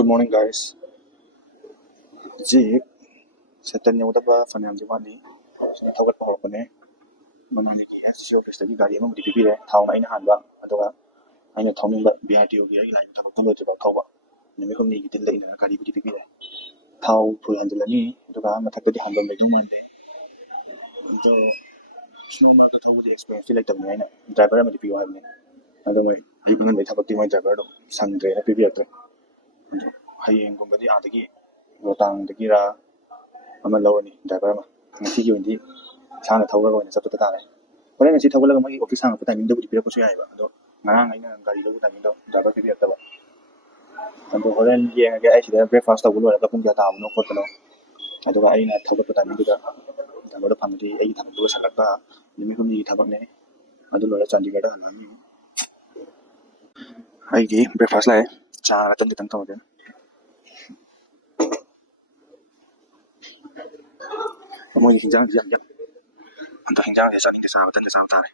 Good morning, guys. Jeep, Satan yaudaba fanam diwali. So tawat pa horpane. Mamani FCC office tagi gari amang dipipire. Thaw na inahanba. Adoga aina thawning ba BRTO gi ay lain tabak talo tiba thawa. Nami humni gi dilla ina gari dipipire. Thaw pul handlani. Adoga matak di handle medung mande. Ito snow marka thawu di experience like tabni aina driver ama dipiyo habne. Ado mai ay kunan dai tabak ti mai driver do sangre na pipiyatre. Ado hayenggumbadi adagi rotang dagi ra ama lawani driver ama. Ngasi gi ꯏꯁꯥꯅ ꯊꯧꯔꯒ ꯑꯣꯏꯅ ꯆꯠꯄ ꯇꯥꯔꯦ ꯍꯣꯔꯦꯟ ꯉꯁꯤ ꯊꯧꯒꯠꯂꯒ ꯃꯣꯏꯒꯤ office ꯍꯥꯡꯉꯛꯄ ꯇꯥꯏꯃꯤꯡꯗꯕꯨꯗꯤ ꯄꯤꯔꯛꯄꯁꯨ ꯌꯥꯏꯑꯕ ꯑꯗꯣ ꯉꯔꯥꯡ ꯑꯩꯅ ꯒꯥꯔꯤ ꯂꯧꯕ ꯇꯥꯏꯃꯤꯡꯗꯣ ꯗ꯭ꯔꯥꯏꯚꯔ ꯄꯤꯕꯤꯔꯛꯇꯕ ꯑꯗꯣ ꯍꯣꯔꯦꯟ ꯌꯦꯡꯉꯒꯦ ꯑꯩ ꯁꯤꯗ ꯕ꯭ꯔꯦꯛꯐꯥꯁ ꯇꯧꯕ ꯂꯣꯏꯔꯒ ꯄꯨꯡ ꯀꯌꯥ ꯇꯥꯕꯅꯣ ꯈꯣꯠꯄꯅꯣ ꯑꯗꯨꯒ ꯑꯩꯅ ꯊꯧꯒꯠꯄ ꯇꯥꯏꯃꯤꯡꯗꯨꯗ ꯗ꯭ꯔꯥꯏꯚꯔꯗꯣ ꯐꯪꯉꯗꯤ ꯑꯩꯒꯤ ꯊꯕꯛꯇꯨ ꯂꯣꯏꯁꯤꯜꯂꯛꯄ ꯅꯨꯃꯤꯠ ꯍꯨꯝꯅꯤꯒꯤ ꯊꯕꯛꯅꯦ ꯑꯗꯨ ꯂꯣꯏꯔ ꯆꯥꯟꯗꯤꯒꯔꯗ ꯍꯜꯂꯛꯑꯅꯤ ꯑꯩꯒꯤ ꯕ꯭ꯔꯦꯛꯐꯥꯁ ꯂꯥꯛꯑꯦ ꯆꯥꯒ ꯇꯟ ꯈꯤꯇꯪ ꯇꯧꯔꯒꯦ ꯃꯣꯏꯒꯤ ꯍꯤꯟꯖꯥꯡꯁꯦ ꯌꯥꯝ ꯍꯟꯗꯛ ꯍꯤꯟꯖꯥꯡꯁꯦ ꯆꯥꯅꯤꯡꯗꯦ ꯆꯥꯕ ꯇꯟꯗ ꯆꯥꯕ ꯇꯥꯔꯦ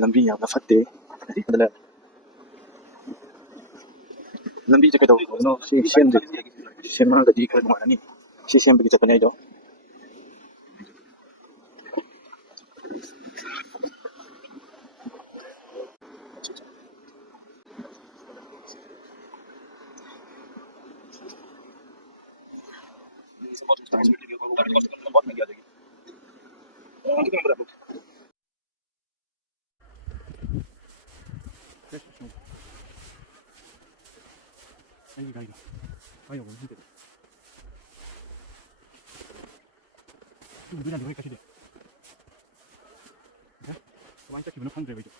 ꯂꯝꯕꯤ ꯌꯥꯝꯅ ꯐꯠꯇꯦ ꯑꯗꯨꯅ ꯂꯝꯕꯤꯁꯦ ꯀꯩꯗꯧꯕꯅꯣ ꯁꯤ ꯁꯦꯝꯗ꯭ꯔꯤ ꯁꯦꯝꯃꯛꯑꯒꯗꯤ ꯈꯔ ꯅꯨꯡꯉꯥꯏꯔꯅꯤ ꯁꯤ ꯁꯦꯝꯕꯒꯤ ꯆꯠꯄꯅꯦ ꯑꯩꯗꯣ ꯑꯩꯒꯤ ꯒꯥꯔꯤꯗꯣ ꯀꯥꯏ ꯌꯧꯕꯅꯣ ꯈꯪꯗꯦ ꯇꯨꯝꯗꯣꯏ ꯌꯥꯗꯦ ꯍꯣꯏ ꯀꯁꯤꯗꯤ ꯀꯃꯥꯏꯅ ꯆꯠꯈꯤꯕꯅꯣ ꯈꯪꯗ꯭ꯔꯦꯕ ꯑꯩꯁꯨ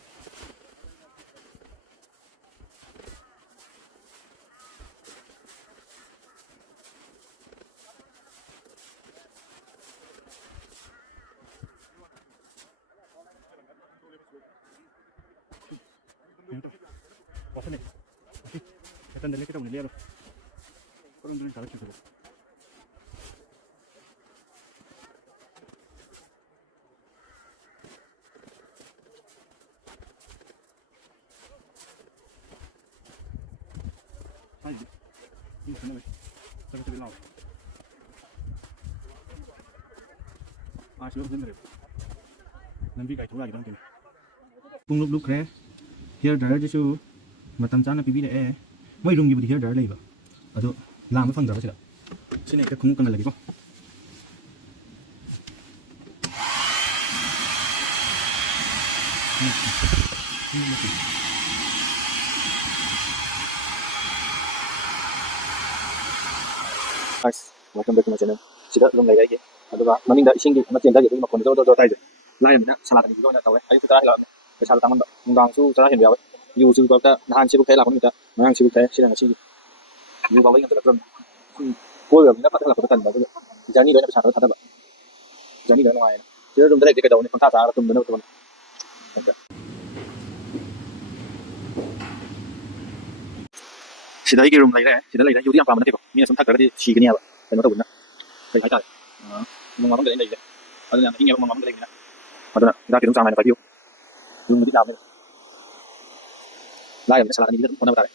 wasane así están de letra un helado por un dulce aracho ay no me está que lado ah sí lo tendré lambi kai thua gi dang tin tung luk luk kre ꯍꯤꯌꯔ ꯗ꯭ꯔꯥꯏꯌꯔꯗꯁꯨ ꯃꯇꯝ ꯆꯥꯅ ꯄꯤꯕꯤꯔꯛꯑꯦ ꯃꯣꯏ ꯔꯨꯝꯒꯤꯕꯨꯗꯤ ꯍꯤꯌꯔ dryer ꯂꯩꯕ ꯑꯗꯣ ꯂꯥꯝꯕ ꯐꯪꯗ꯭ꯔꯕ ꯁꯤꯗ ꯁꯤꯅ ꯍꯦꯛꯇ ꯈꯣꯡꯎꯞ ꯀꯪꯍꯜꯂꯒꯦꯀꯣ welcome back to my channel. Sida room lay aige. Aduga maninda ising gi ama chendagi adugi makon do tai je. Lai amina salad ni go na tawe. Ayu tara hila. Pesa taman ba. Ngang su tara hen yawe. Yu su ko ta han sibu thai la kon ta. Mang sibu thai sida na si. Yu ba wai ngam ta ram. Ko yo na patak la ko tan ba. Jani do na pesa ta ba. Jani do na ngai. Sida room dai ke daw ni kon ta ta tum do na to. Sida gi room lay re. Sida lay re. Yu di am pa man te ko. Ni na sum thak ra di si gani ya ba. Kai no ta wun na. Kai hai ta. Mong ngam ga dai. Aduna inge mong ngam ga dai na. Aduna da ki dum sama na pa yu. Yu ngi di dam ni. Lai am salad ni di kon na ba ta.